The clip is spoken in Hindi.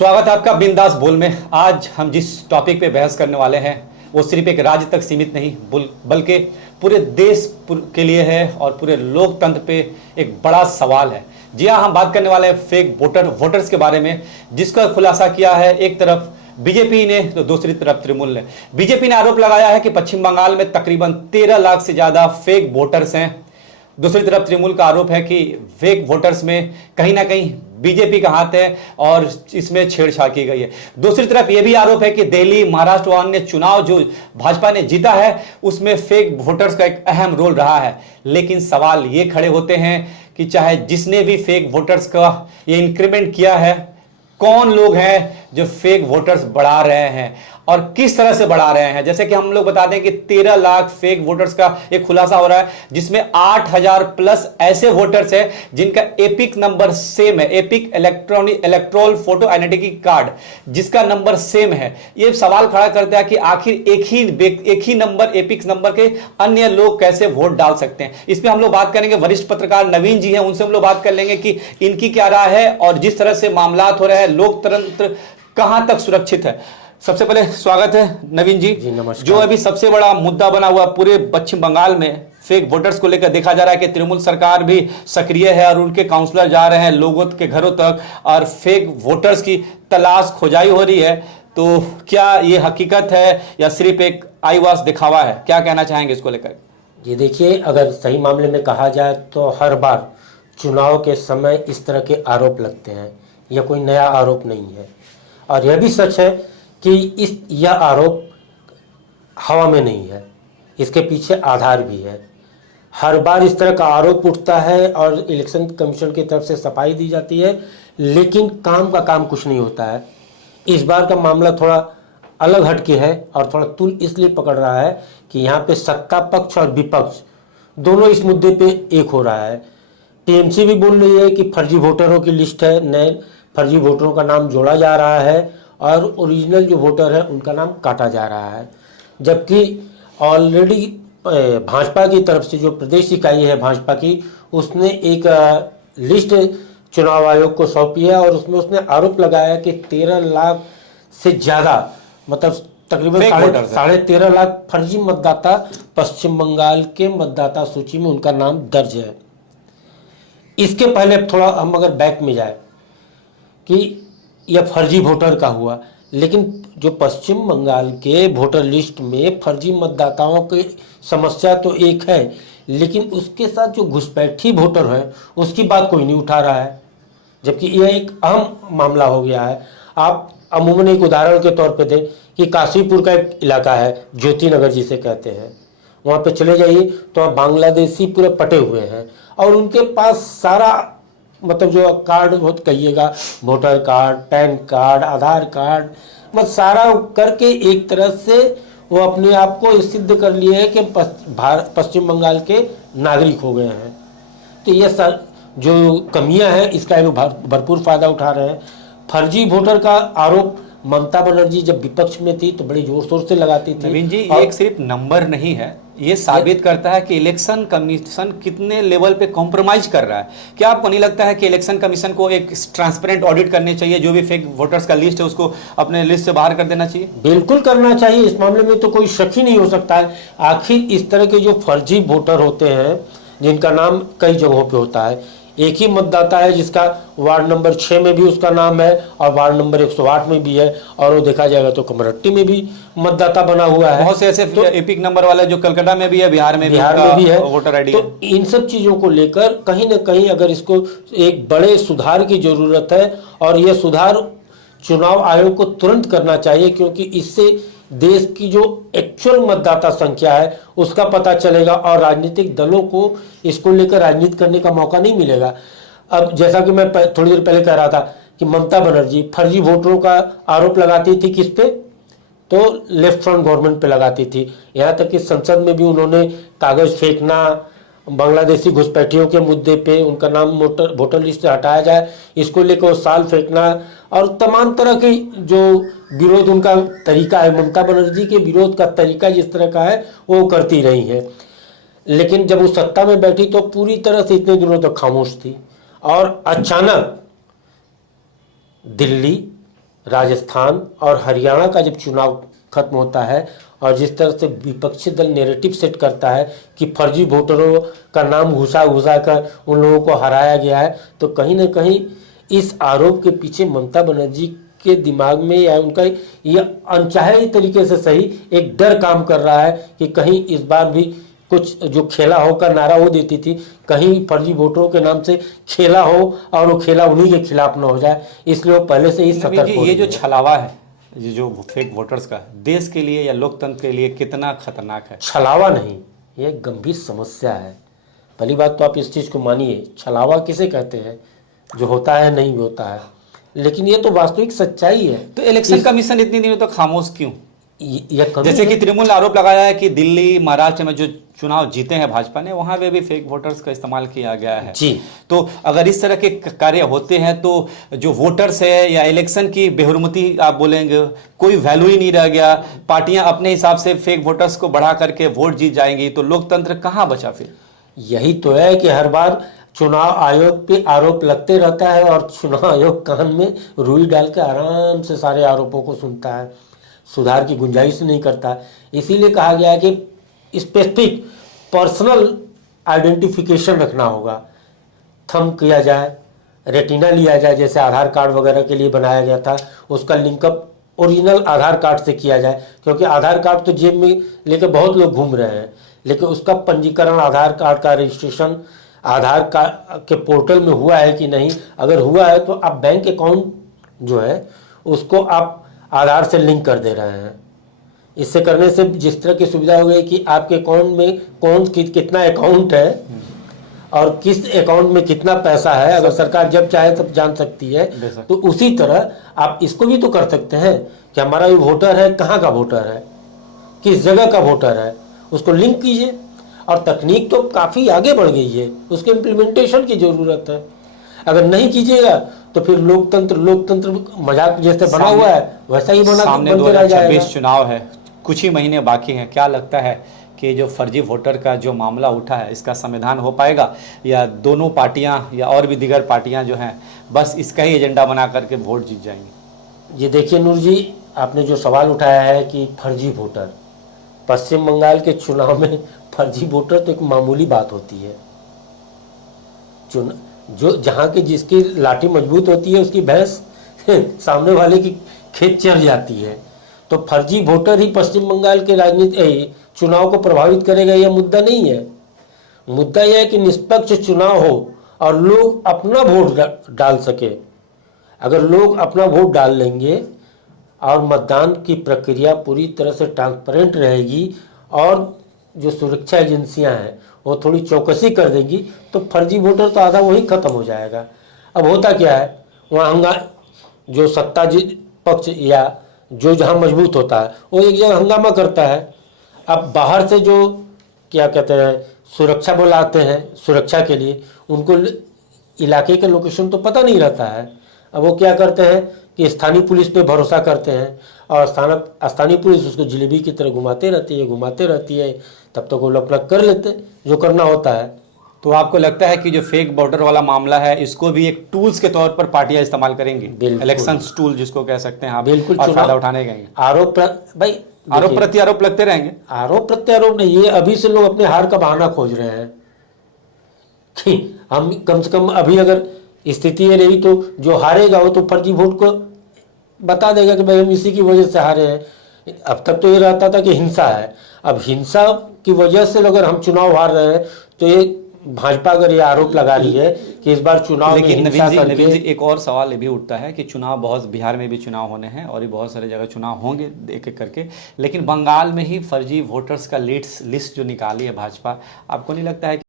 स्वागत है आपका बिंदास बोल में। आज हम जिस टॉपिक पे बहस करने वाले हैं वो सिर्फ एक राज्य तक सीमित नहीं बल्कि पूरे देश के लिए है और पूरे लोकतंत्र पे एक बड़ा सवाल है। जी हाँ, हम बात करने वाले हैं फेक वोटर्स के बारे में, जिसका खुलासा किया है एक तरफ बीजेपी ने तो दूसरी तरफ तृणमूल ने। बीजेपी ने आरोप लगाया है कि पश्चिम बंगाल में तकरीबन 13 लाख से ज्यादा फेक वोटर्स हैं। दूसरी तरफ तृणमूल का आरोप है कि फेक वोटर्स में कहीं ना कहीं बीजेपी का हाथ है और इसमें छेड़छाड़ की गई है। दूसरी तरफ यह भी आरोप है कि दिल्ली, महाराष्ट्र और अन्य चुनाव जो भाजपा ने जीता है उसमें फेक वोटर्स का एक अहम रोल रहा है। लेकिन सवाल ये खड़े होते हैं कि चाहे जिसने भी फेक वोटर्स का ये इंक्रीमेंट किया है, कौन लोग हैं जो फेक वोटर्स बढ़ा रहे हैं और किस तरह से बढ़ा रहे हैं। जैसे कि हम लोग बता दें कि 13 लाख फेक वोटर्स का एक खुलासा हो रहा है, जिसमें 8000 प्लस ऐसे वोटर्स हैं जिनका एपिक नंबर सेम है, EPIC electoral photo identity card जिसका नंबर सेम है। ये सवाल खड़ा करता है कि आखिर एक ही नंबर, एपिक नंबर के अन्य लोग कैसे वोट डाल सकते हैं। इसमें हम लोग बात करेंगे, वरिष्ठ पत्रकार नवीन जी हैं, उनसे हम लोग बात कर लेंगे कि इनकी क्या राय है और जिस तरह से मामला हो रहे हैं लोकतंत्र कहां तक सुरक्षित है। सबसे पहले स्वागत है नवीन जी। नमस्कार। जो अभी सबसे बड़ा मुद्दा बना हुआ पूरे पश्चिम बंगाल में फेक वोटर्स को लेकर देखा जा रहा है कि तृणमूल सरकार भी सक्रिय है और उनके काउंसलर जा रहे हैं लोगों के घरों तक और फेक वोटर्स की तलाश खोजाई हो रही है। तो क्या ये हकीकत है या सिर्फ एक आईवास दिखावा है? क्या कहना चाहेंगे इसको लेकर? जी देखिए, अगर सही मामले में कहा जाए तो हर बार चुनाव के समय इस तरह के आरोप लगते हैं। यह कोई नया आरोप नहीं है और यह भी सच है कि यह आरोप हवा में नहीं है, इसके पीछे आधार भी है। हर बार इस तरह का आरोप उठता है और इलेक्शन कमीशन की तरफ से सफाई दी जाती है, लेकिन काम का काम कुछ नहीं होता है। इस बार का मामला थोड़ा अलग हटके है और थोड़ा तूल इसलिए पकड़ रहा है कि यहाँ पे सत्ता पक्ष और विपक्ष दोनों इस मुद्दे पे एक हो रहा है। टीएमसी भी बोल रही है कि फर्जी वोटरों की लिस्ट है, नए फर्जी वोटरों का नाम जोड़ा जा रहा है और ओरिजिनल जो वोटर है उनका नाम काटा जा रहा है। जबकि ऑलरेडी भाजपा की तरफ से जो प्रदेश इकाई है भाजपा की, उसने एक लिस्ट चुनाव आयोग को सौंपी है और उसमें उसने आरोप लगाया कि 13 लाख से ज़्यादा, मतलब तकरीबन 13.5 लाख फर्जी मतदाता पश्चिम बंगाल के मतदाता सूची में उनका नाम दर्ज है। इसके पहले थोड़ा हम अगर बैक में जाए कि यह फर्जी वोटर का हुआ, लेकिन जो पश्चिम बंगाल के वोटर लिस्ट में फर्जी मतदाताओं की समस्या तो एक है, लेकिन उसके साथ जो घुसपैठी वोटर है उसकी बात कोई नहीं उठा रहा है, जबकि यह एक अहम मामला हो गया है। आप अमूमन एक उदाहरण के तौर पे दें कि काशीपुर का एक इलाका है, ज्योति नगर जिसे कहते हैं, वहाँ पे चले जाइए तो वहाँ बांग्लादेशी पूरे पटे हुए हैं और उनके पास सारा, मतलब जो कार्ड बहुत कहिएगा, वोटर कार्ड, पैन कार्ड, आधार कार्ड, मतलब सारा करके एक तरह से वो अपने आप को सिद्ध कर लिए हैं कि पश्चिम बंगाल के नागरिक हो गए हैं। तो ये सर जो कमियां हैं इसका ये भरपूर फायदा उठा रहे हैं। फर्जी वोटर का आरोप ममता बनर्जी जब विपक्ष में थी तो बड़े जोर शोर से लगाती थी। नवीन जी, ये एक सिर्फ नंबर नहीं है, ये साबित करता है कि इलेक्शन कमीशन कितने लेवल पे कॉम्प्रोमाइज कर रहा है। क्या आपको नहीं लगता है कि इलेक्शन कमीशन को एक ट्रांसपेरेंट ऑडिट करनी चाहिए, जो भी फेक वोटर्स का लिस्ट है उसको अपने लिस्ट से बाहर कर देना चाहिए? बिल्कुल करना चाहिए, इस मामले में तो कोई शक ही नहीं हो सकता है। आखिर इस तरह के जो फर्जी वोटर होते हैं जिनका नाम कई जगहों पे होता है, एक ही मतदाता है जिसका वार्ड नंबर 6 में भी उसका नाम है और वार्ड नंबर 108 में भी है, और वो देखा जाएगा तो कमरट्टी में भी मतदाता बना हुआ है। बहुत से ऐसे तो एपिक नंबर वाले जो कलकत्ता में भी है, बिहार में भी है वोटर आईडी। तो इन सब चीजों को लेकर कहीं ना कहीं अगर इसको एक बड़े सुधार की जरूरत है और यह सुधार चुनाव आयोग को तुरंत करना चाहिए, क्योंकि इससे देश की जो एक्चुअल मतदाता संख्या है उसका पता चलेगा और राजनीतिक दलों को इसको लेकर राजनीति करने का मौका नहीं मिलेगा। अब जैसा कि मैं थोड़ी देर पहले कह रहा था कि ममता बनर्जी फर्जी वोटरों का आरोप लगाती थी, किस पे? तो लेफ्ट फ्रंट गवर्नमेंट पे लगाती थी। यहाँ तक कि संसद में भी उन्होंने कागज फेंकना, बांग्लादेशी घुसपैठियों के मुद्दे पे उनका नाम वोटर लिस्ट से हटाया जाए, इसको लेकर वो साल फेंकना और तमाम तरह के जो विरोध उनका तरीका है, ममता बनर्जी के विरोध का तरीका जिस तरह का है वो करती रही है। लेकिन जब वो सत्ता में बैठी तो पूरी तरह से इतने दिनों तक खामोश थी और अचानक दिल्ली, राजस्थान और हरियाणा का जब चुनाव खत्म होता है और जिस तरह से विपक्षी दल नैरेटिव सेट करता है कि फर्जी वोटरों का नाम घुसा घुसा कर उन लोगों को हराया गया है, तो कहीं ना कहीं इस आरोप के पीछे ममता बनर्जी के दिमाग में या उनका ये अनचाहे तरीके से सही एक डर काम कर रहा है कि कहीं इस बार भी कुछ जो खेला हो का नारा वो देती थी, कहीं फर्जी वोटरों के नाम से खेला हो और वो खेला उन्हीं के खिलाफ न हो जाए, इसलिए वो पहले से ही सतर्क हो ये जो रही है। छलावा है, ये जो फेक वोटर्स का देश के लिए या लोकतंत्र के लिए कितना खतरनाक है? छलावा नहीं, ये एक गंभीर समस्या है। पहली बात तो आप इस चीज़ को मानिए, छलावा किसे कहते हैं? जो होता है नहीं भी होता है, लेकिन ये तो वास्तविक सच्चाई है। तो इलेक्शन कमीशन इतनी दिनों तक खामोश क्यों? कमी जैसे कि है। तृणमूल ने आरोप लगाया है कि दिल्ली महाराष्ट्र में जो चुनाव जीते हैं भाजपा ने, वहां पे भी फेक वोटर्स का इस्तेमाल किया गया है। जी, तो अगर इस तरह के कार्य होते हैं तो जो वोटर्स है या इलेक्शन की बेहुरमती आप बोलेंगे, कोई वैल्यू ही नहीं रह गया, पार्टियां अपने हिसाब से फेक वोटर्स को बढ़ा करके वोट जीत जाएंगी, तो लोकतंत्र कहां बचा फिर? यही तो है कि हर बार चुनाव आयोग पे आरोप लगते रहता है और चुनाव आयोग कान में रुई डाल के आराम से सारे आरोपों को सुनता है, सुधार की गुंजाइश नहीं करता। इसीलिए कहा गया है कि स्पेसिफिक पर्सनल आइडेंटिफिकेशन रखना होगा, थंब किया जाए, रेटिना लिया जाए, जैसे आधार कार्ड वगैरह के लिए बनाया गया था, उसका लिंकअप ओरिजिनल आधार कार्ड से किया जाए, क्योंकि आधार कार्ड तो जेब में लेकर बहुत लोग घूम रहे हैं, लेकिन उसका पंजीकरण आधार कार्ड का रजिस्ट्रेशन आधार कार्ड के पोर्टल में हुआ है कि नहीं। अगर हुआ है तो आप बैंक अकाउंट जो है उसको आप आधार से लिंक कर दे रहे हैं। इससे करने से जिस तरह की सुविधा हो गई कि आपके अकाउंट में कितना अकाउंट है और किस अकाउंट में कितना पैसा है, अगर सरकार जब चाहे तब जान सकती है। तो उसी तरह आप इसको भी तो कर सकते हैं कि हमारा जो वोटर है कहाँ का वोटर है, किस जगह का वोटर है, उसको लिंक कीजिए। और तकनीक तो काफ़ी आगे बढ़ गई है, उसके इम्प्लीमेंटेशन की ज़रूरत है। अगर नहीं कीजिएगा तो फिर लोकतंत्र मजाक जैसे बना हुआ है वैसा ही सामने बनते रह जाएगा। 2026 चुनाव है, कुछ ही महीने बाकी हैं। क्या लगता है कि जो फर्जी वोटर का जो मामला उठा है इसका समाधान हो पाएगा, या दोनों पार्टियां या और भी दीगर पार्टियां जो हैं बस इसका ही एजेंडा बना करके वोट जीत जाएंगी? ये देखिए नूर जी, आपने जो सवाल उठाया है कि फर्जी वोटर, पश्चिम बंगाल के चुनाव में फर्जी वोटर तो एक मामूली बात होती है। जो जहाँ के जिसकी लाठी मजबूत होती है उसकी भैंस सामने वाले की खेत चढ़ जाती है। तो फर्जी वोटर ही पश्चिम बंगाल के राजनीति चुनाव को प्रभावित करेगा, यह मुद्दा नहीं है। मुद्दा यह है कि निष्पक्ष चुनाव हो और लोग अपना वोट डाल सके। अगर लोग अपना वोट डाल लेंगे और मतदान की प्रक्रिया पूरी तरह से ट्रांसपेरेंट रहेगी और जो सुरक्षा एजेंसियां हैं वो थोड़ी चौकसी कर देंगी, तो फर्जी वोटर तो आधा वही खत्म हो जाएगा। अब होता क्या है, वहाँ जो सत्ता पक्ष या जो जहाँ मजबूत होता है वो एक जगह हंगामा करता है। अब बाहर से जो क्या कहते हैं सुरक्षा बल आते हैं सुरक्षा के लिए, उनको इलाके के लोकेशन तो पता नहीं रहता है। अब वो क्या करते हैं कि स्थानीय पुलिस पे भरोसा करते हैं और स्थानीय पुलिस उसको जिलेबी की तरह घुमाते रहती है, तब तक वो लोग अपना कर लेते जो करना होता है। तो आपको लगता है कि जो फेक वोटर वाला मामला है इसको भी एक टूल्स के तौर पर पार्टियां इस्तेमाल करेंगी, इलेक्शन टूल जिसको कह सकते हैं आप, बिल्कुल, और फायदा उठाने गए? भाई आरोप प्रत्यारोप लगते रहेंगे। आरोप प्रत्यारोप नहीं, ये अभी से लोग अपने हार का बहाना खोज रहे हैं कि हम कम से कम अभी अगर स्थिति ये रही तो जो हारेगा वो तो फर्जी वोट को बता देगा कि भाई हम इसी की वजह से हारे हैं। अब तक तो ये रहता था कि हिंसा है, अब हिंसा की वजह से अगर हम चुनाव हार रहे हैं तो ये भाजपा अगर ये आरोप लगा रही है कि इस बार चुनाव में हिंसा करके। नवीन जी, एक और सवाल ये भी उठता है कि चुनाव बहुत, बिहार में भी चुनाव होने हैं और भी बहुत सारे जगह चुनाव होंगे एक एक करके, लेकिन बंगाल में ही फर्जी वोटर्स का लिस्ट जो निकाली है भाजपा, आपको नहीं लगता है